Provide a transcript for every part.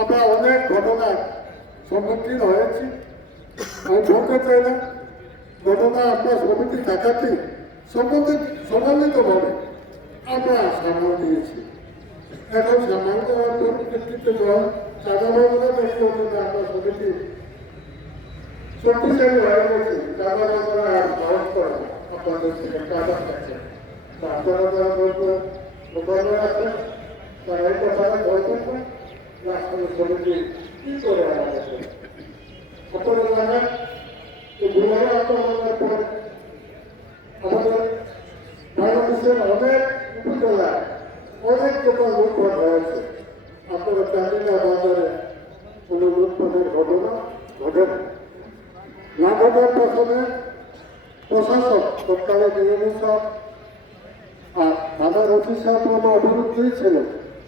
আমরা অনেক ঘটনার সম্মুখীন হয়েছি। আমি বলতে চাই না ঘটনা আপনার সমিতি থাকাতে সম্মানিতভাবে আমরা সামাল দিয়েছি। এখন সামাল দেওয়ার পরিপ্রেক্ষিতে চাঁদাবাবুরা দেখতে হতো না আমরা সমিতি শক্তিশালী হয়ে গেছে। চাঁদাবাবুরা আর সাহস করে না আপনাদের থেকে চাঁদা থাকছে। আপনারা যারা বলবেন ওখানে আছেন তারা এই কথাটা বলবেন না রাষ্ট্রীয় সমিতি কি করে আমাদের আপনারা জানেন যে দুবারে আক্রমণের পর আমাদের বাংলাদেশের অনেক উপজেলায় অনেক দোকান লুটপাট হয়েছে। আপনারা জানেন না বাজারে কোনো লুটপাটের ঘটনা ঘটে না ঘটার পেছনে প্রশাসক তৎকালে ডিএমও সাহেব আর থানার অফিসার কোনো অবরোধ দিয়েছিল,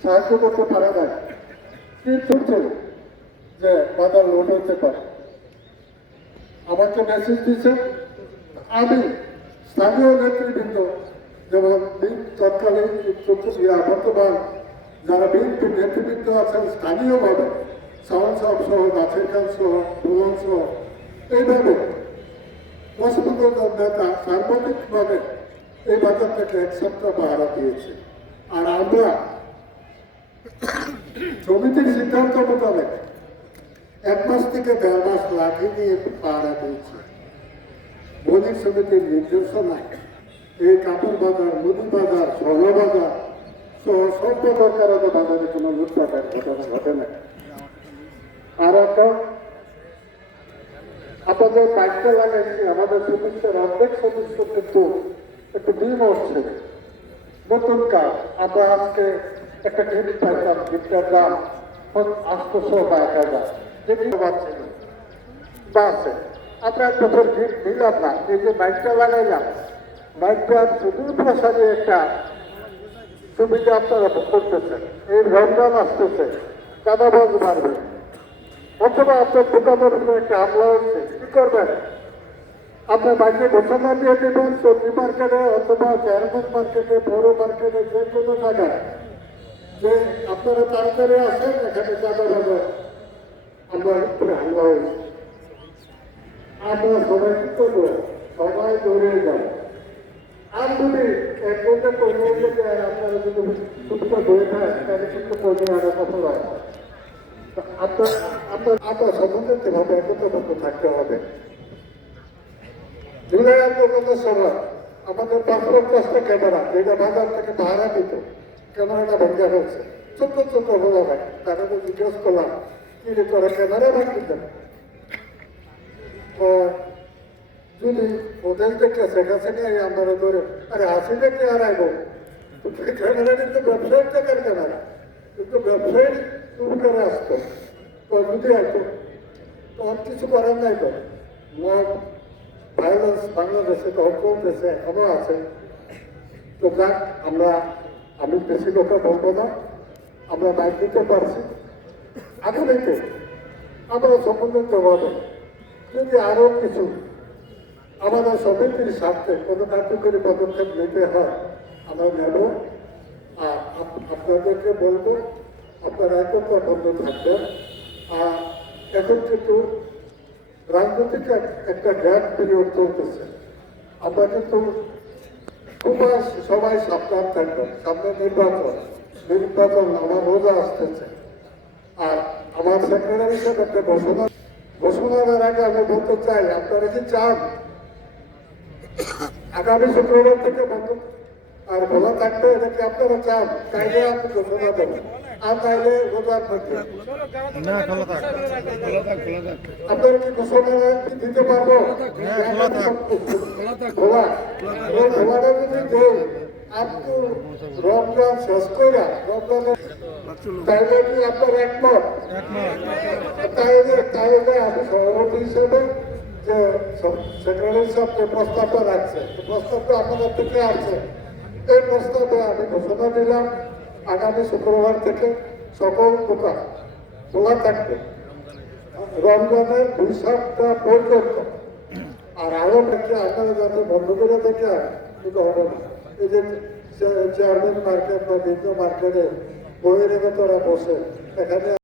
সাহায্য করতে পারে না, কি করছিল যে বাজার লোড হতে পারে। আমাকে মেসেজ দিচ্ছে, আমি স্থানীয় নেতৃবৃন্দ যেমন তৎকালীন বর্তমান যারা বিএনপি নেতৃবৃন্দ আছেন স্থানীয়ভাবে সাউন্ড সাহেব সহ নাসির খান সহ ভুবন সহ এইভাবে 10-15 জন নেতা সার্বজনিকভাবে এই বাজারটাকে এক সপ্তাহ পাহারা দিয়েছে। আর আমরা সমিতির সিদ্ধান্ত মোতাবেক 1 মাস থেকে 1.5 মাস লাঠি নিয়ে পাহারা দিয়েছি। বণিক সমিতির নির্দেশনায় এই কাপড় বাজার, মুদি বাজার, স্বর্ণ বাজার সহ সব প্রকারের বাজারে কোনো লুটপাটের ঘটনা ঘটে না। আর একটা আপনাদের বাইকটা লাগাইছি, আমাদের সদস্যের অর্ধেক সদস্য কিন্তু একটু ডিম হচ্ছে নতুন কাজ। আমরা আজকে একটা গিফট পাইতাম, গিফটের দাম 800 বা 1000, যেগুলো পাচ্ছি না বা আছে। আমরা এক বছর গিফট নিলাম না, এই যে বাইকটা লাগাইলাম, বাইকটা শুধু প্রসাদে একটা সুবিধা আপনারা করতেছেন। এই রমজান আসতেছে, চাঁদাবাজ মারবে, অথবা আপনার দোকানের উপরে একটা হামলা হচ্ছে, কি করবেন? আপনার বাইকে ঘোষণা দিয়ে দেবেন সবজি মার্কেটে অথবা চেয়ারম্যান মার্কেটে, পৌর মার্কেটে, যে কোনো জায়গায় যে আপনারা তাড়াতাড়ি আসেন, এখানে চাঁদাবাজ আমার উপরে হামলা হয়েছে। আমরা সবাই কি করবো? সবাই দৌড়িয়ে যাবো। আর যদি এক বছর কর্মী আপনারা যদি সুবিধা ধরে থাকেন তাহলে কিন্তু কর্মী আরো সফল হয়। আপনার সম্বন্ধে একত্রবদ্ধ থাকতে হবে। জুলাই আন্দোলনের সময় আমাদের 550টা ক্যামেরা যেটা বাজার থেকে ভাড়া দিত, ক্যামেরাটা ভেঙে হয়েছে। ছোট্ট ছোট্ট হলো ভাই, তারা জিজ্ঞেস করলাম কি রে করে ক্যামেরা ভাঙি দেন। যদি ওদের দেখে শেখাচ্ছে নিয়ে আমরা ধরে আরে হাসি দেখে আর আইব ক্যামেরা কিন্তু ব্যবসায়িক টাকার ক্যামেরা, কিন্তু ব্যবসায়ী শুরু করে আসতো তো যদি আসতো তখন কিছু করার নাই। তো মব ভায়োলেন্স বাংলাদেশে তখন চলতেছে, এখনো আছে। তো যাক, আমি বেশি লোকে বলবো না, আমরা বাইক দিতে পারছি। আগামীতে আমরা সম্পূর্ণভাবে যদি আরো কিছু আমাদের সমিতির স্বার্থে কোনো কার্যকরী পদক্ষেপ নিতে হয় আমরা নেব। আর আপনাদেরকে বলবো আপনারা একত্রবদ্ধ থাকবেন। আর এখন কিন্তু রাজনৈতিক একটা গ্যাপ পিরিয়ড চলতেছে, আমরা কিন্তু খুব সবাই সাবধান থাকবেন। সামনে নির্বাচন আমার রোজা আসতেছে। আর আমার সেক্রেটারি হিসেবে একটা ঘোষণার আগে আমি বলতে চাই, আপনারা কি চান আগামী শুক্রবার থেকে বন্ধ আর খোলা থাকবে? এটা কি আপনারা চান? চাইলে আপনি ঘোষণা দেবেন, আর চাইলে রোজার মধ্যে আপনারা কি ঘোষণা দিতে পারবো? খোলাটা যদি দেয় আপনি রমজান শেষ করে রমজানের তাইলে কি আপনার একমত? তাইলে আমি সভাপতি হিসেবে যে সেক্রেটারি সাহেব যে প্রস্তাবটা রাখছে, প্রস্তাবটা আপনাদের থেকে আছে, এই প্রস্তাবে আমি ঘোষণা দিলাম আগামী শুক্রবার থেকে সকল দোকান খোলা থাকবে রমজানের 2 সপ্তাহ পর্যন্ত। আর আরো থেকে আপনারা যাতে বন্ধ করে দেখে কিন্তু হবে না। এই যে চেয়ারম্যান মার্কেট বা বিভিন্ন মার্কেটে বহিরাগতরা বসে, এখানে